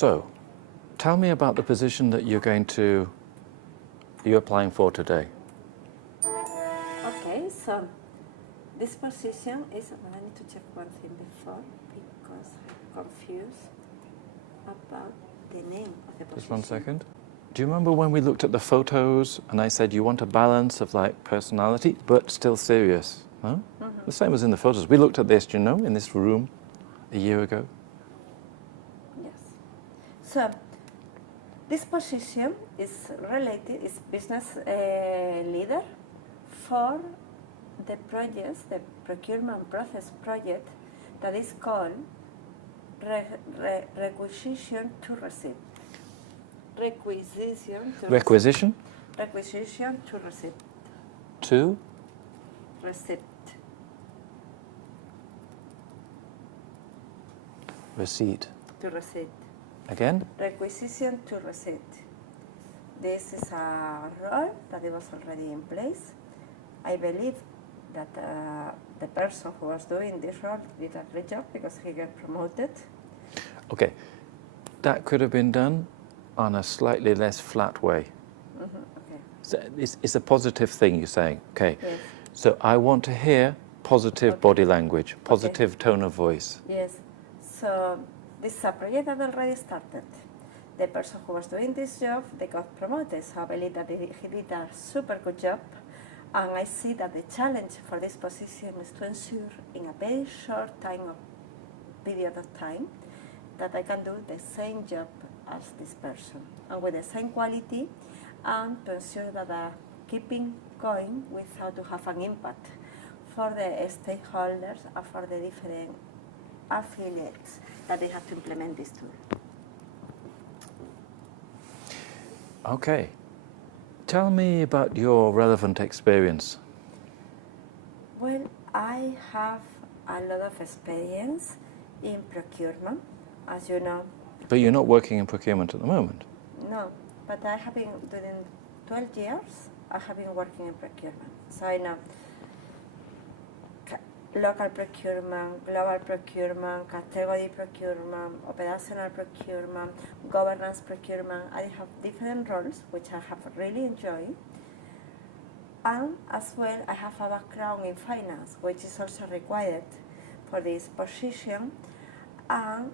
So, tell me about the position that you're applying for today. Okay, so this position is, well, I need to check one thing before because I'm confused about the name of the position. Just 1 second. Do you remember when we looked at the photos and I said you want a balance of like personality but still serious? Huh? Mm-hmm. The same as in the photos. We looked at this, do you know, in this room a year ago. Yes. So this position is related, is business leader for the projects, the procurement process project that is called requisition to receipt. Requisition to Requisition? Requisition to receipt. To? Receipt. Receipt. To receipt. Again? Requisition to receipt. This is a role that it was already in place. I believe that the person who was doing this role did a great job because he got promoted. Okay. That could have been done on a slightly less flat way. Mm-hmm. Okay. So it's a positive thing you're saying. Okay. Yes. So I want to hear positive Okay. body language, positive tone of voice. Yes. So this is a project that already started. The person who was doing this job, they got promoted. So I believe that he did a super good job. And I see that the challenge for this position is to ensure in a very short period of time that I can do the same job as this person and with the same quality, and to ensure that I keeping going without to have an impact for the stakeholders and for the different affiliates that they have to implement this tool. Okay. Tell me about your relevant experience. Well, I have a lot of experience in procurement, as you know. But you're not working in procurement at the moment. No, but I have been, during 12 years, I have been working in procurement. So I know local procurement, global procurement, category procurement, operational procurement, governance procurement. I have different roles, which I have really enjoyed. And as well, I have a background in finance, which is also required for this position. And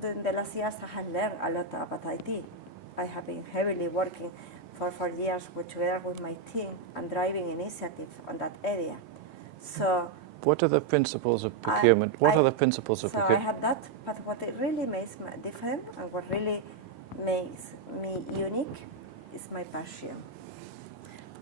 during the last years, I have learned a lot about IT. I have been heavily working for 4 years together with my team and driving initiatives on that area. So what are the principles of procurement? What are the principles of procurement? So I have that, but what it really makes me different and what really makes me unique is my passion.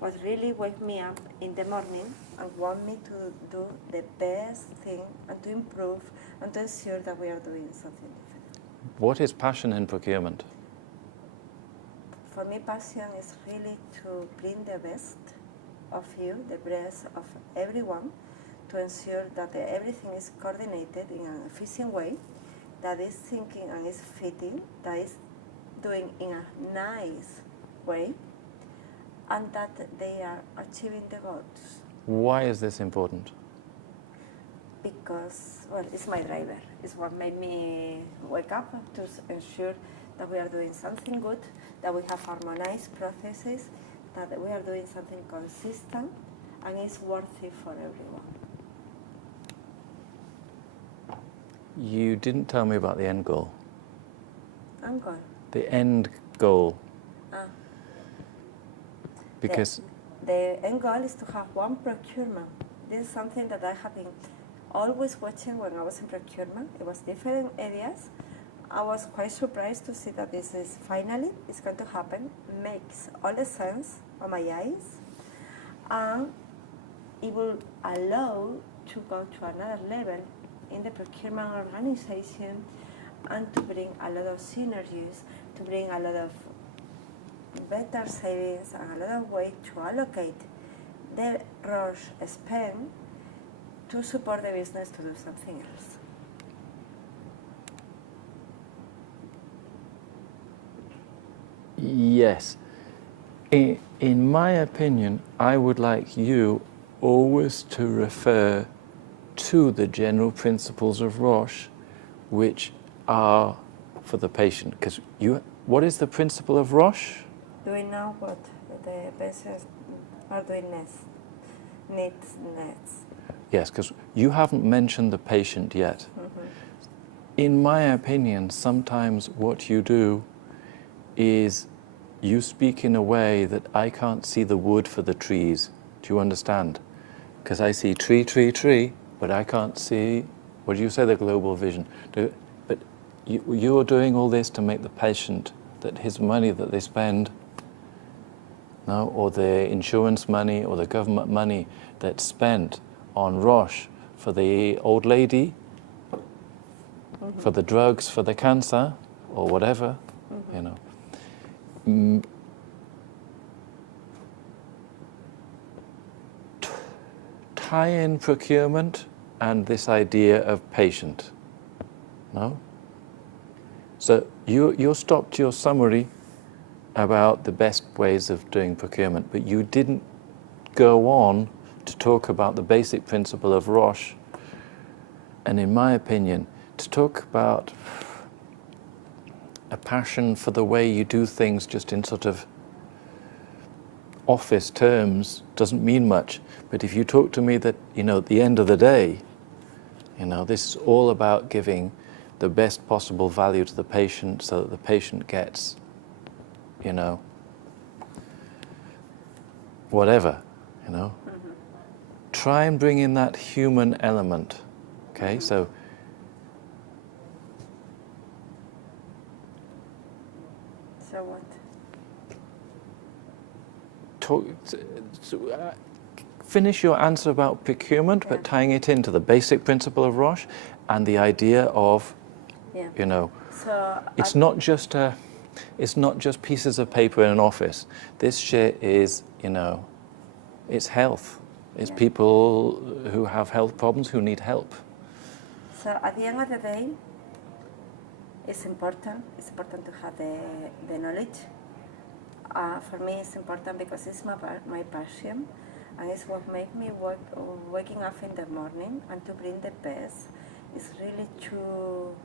What really wakes me up in the morning and want me to do the best thing and to improve and to ensure that we are doing something different. What is passion in procurement? For me, passion is really to bring the best of you, the best of everyone, to ensure that everything is coordinated in an efficient way, that is thinking and is fitting, that is doing in a nice way, and that they are achieving the goals. Why is this important? Because, well, it's my driver. It's what made me wake up to ensure that we are doing something good, that we have harmonized processes, that we are doing something consistent and is worthy for everyone. You didn't tell me about the end goal. End goal? The end goal. Ah. Because the end goal is to have one procurement. This is something that I have been always watching when I was in procurement. It was different areas. I was quite surprised to see that this is finally it's going to happen. Makes all the sense on my eyes, and it will allow to go to another level in the procurement organization and to bring a lot of synergies, to bring a lot of better savings and a lot of way to allocate the rush spend to support the business to do something else. yes, in my opinion, I would like you always to refer to the general principles of Roche, which are for the patient? Because what is the principle of Roche? Doing now what the patients are doing needs. Yes, because you haven't mentioned the patient yet. In my opinion, sometimes what you do is you speak in a way that I can't see the wood for the trees. Do you understand? Because I see tree, but I can't see, what do you say, the global vision. But you're doing all this to make the patient, that his money that they spend, no, or the insurance money or the government money that's spent on Roche for the old lady, for the drugs, for the cancer, or whatever, you know. Tie in procurement and this idea of patient, no? So you stopped your summary about the best ways of doing procurement, but you didn't go on to talk about the basic principle of Roche, and in my opinion, to talk about a passion for the way you do things just in sort of office terms doesn't mean much. But if you talk to me that, you know, at the end of the day, you know, this is all about giving the best possible value to the patient so that the patient gets, you know, whatever, you know. Try and bring in that human element, okay? So what? Finish your answer about procurement, but tying it into the basic principle of Roche and the idea of, you know, so it's not just pieces of paper in an office. This shit is, you know, it's health. It's people who have health problems who need help. So at the end of the day, it's important to have the knowledge. For me, it's important because it's my passion, and it's what makes me waking up in the morning and to bring the best. It's really true.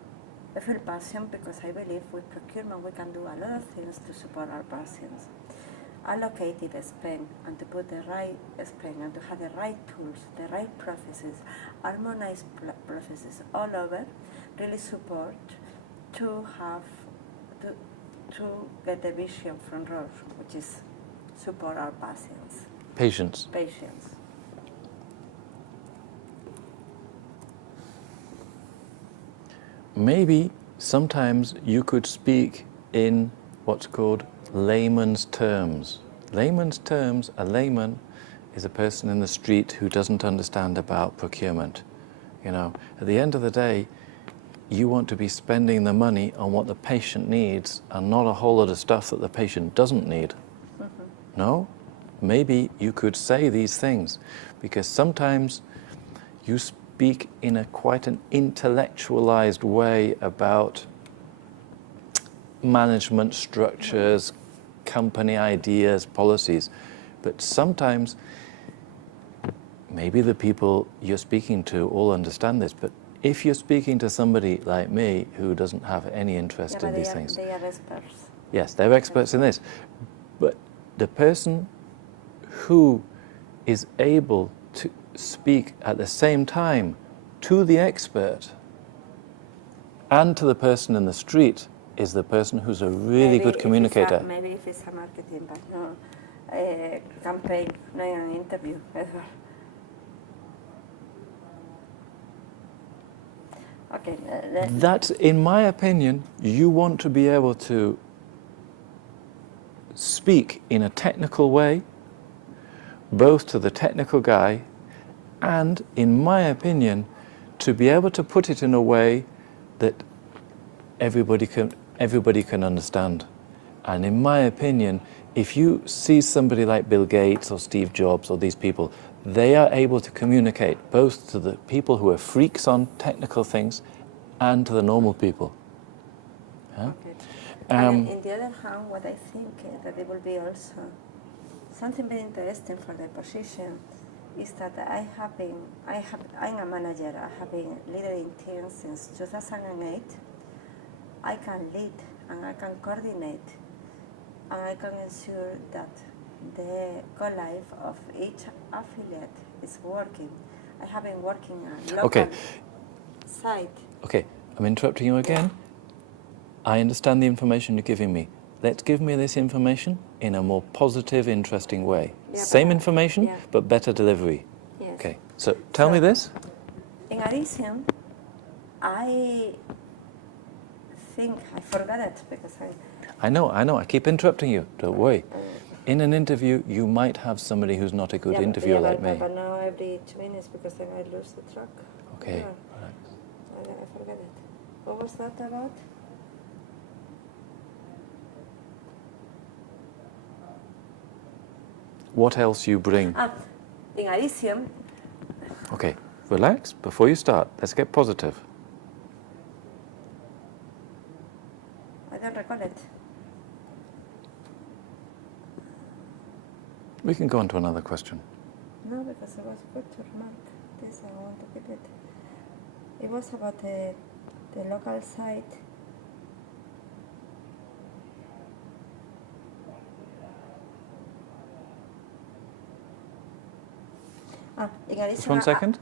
I feel passion because I believe with procurement we can do a lot of things to support our patients. Allocated spend and to put the right spend and to have the right tools, the right processes, harmonized processes all over, really support to have to get the vision from Roche, which is support our patients. Patients. Maybe sometimes you could speak in what's called layman's terms. Layman's terms, a layman is a person in the street who doesn't understand about procurement. You know, at the end of the day, you want to be spending the money on what the patient needs and not a whole lot of stuff that the patient doesn't need. No? Maybe you could say these things, because sometimes you speak in a quite an intellectualized way about management structures, company ideas, policies, but sometimes maybe the people you're speaking to all understand this, but if you're speaking to somebody like me who doesn't have any interest in these things, they are experts. Yes, they're experts in this, but the person who is able to speak at the same time to the expert and to the person in the street is the person who's a really good communicator. Maybe if it's a marketing, but no a campaign, not an interview, Edward. Okay. That's, in my opinion, you want to be able to speak in a technical way, both to the technical guy and, in my opinion, to be able to put it in a way that everybody can understand. And in my opinion, if you see somebody like Bill Gates or Steve Jobs or these people, they are able to communicate both to the people who are freaks on technical things and to the normal people. Yeah? Okay. And on the other hand, what I think that it will be also something very interesting for the position is that I'm a manager. I have been leading teams since 2008, I can lead and I can coordinate and I can ensure that the go-live of each affiliate is working. I have been working on local Okay. site. Okay, I'm interrupting you again. I understand the information you're giving me. Let's give me this information in a more positive, interesting way. Yeah, Same but- information, yeah. but better delivery. Yes. Okay, so tell me this. In addition, I think I forgot it because I know, I keep interrupting you, don't worry. In an interview, you might have somebody who's not a good interviewer like me. But now every 2 minutes because then I lose the track. Okay, Yeah. right. I forgot it. What was that about? What else you bring? In addition, Okay, relax, before you start, let's get positive. I don't recall it. We can go on to another question. No, because it was good to remark this. I want to keep it. It was about the local site. In addition, Just one second.